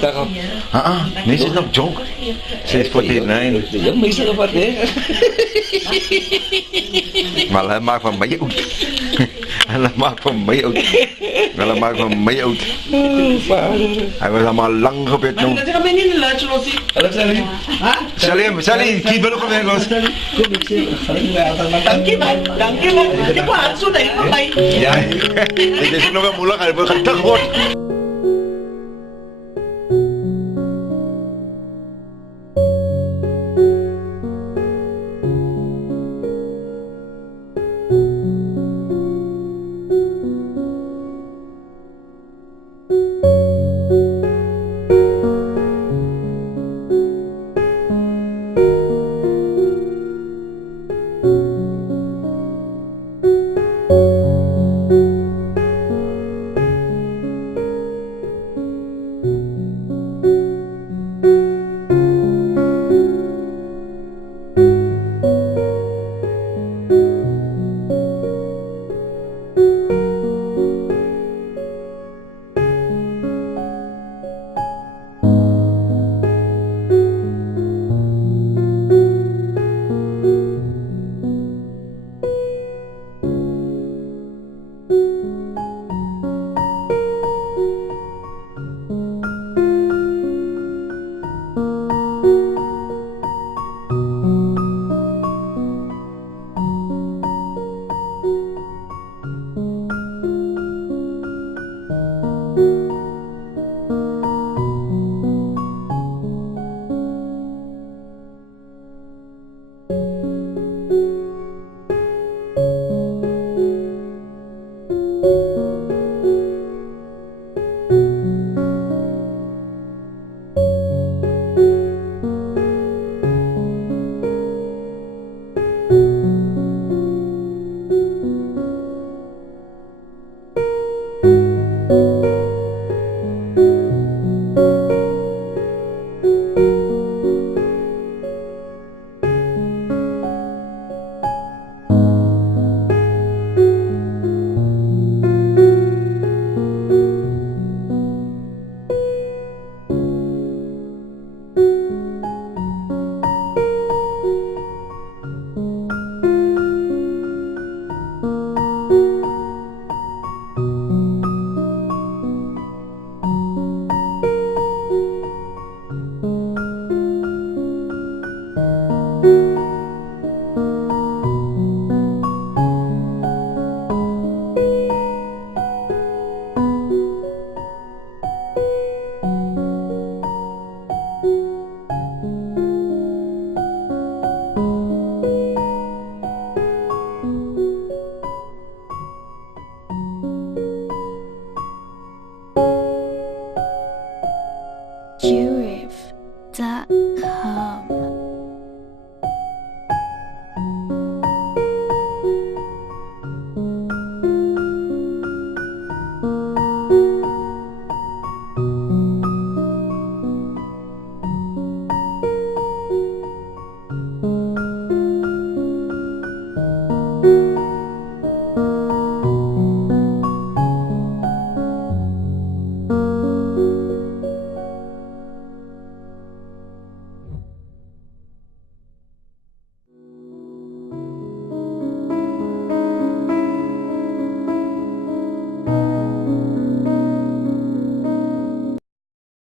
kita kap. This is not joke. Says 49. Yung may isa kapatid. Malamag van mij uit. Malamag van mij uit. Malamag van mij uit. Hij was allemaal lang gebeurd nu. Nanti kami ini lunch losi. Alam sali. Salim, kies baru kami los. Dangki mo. Di ko atso na ito bay. Ja. Dit is nog een moeilijk. Hij wil gaan terug.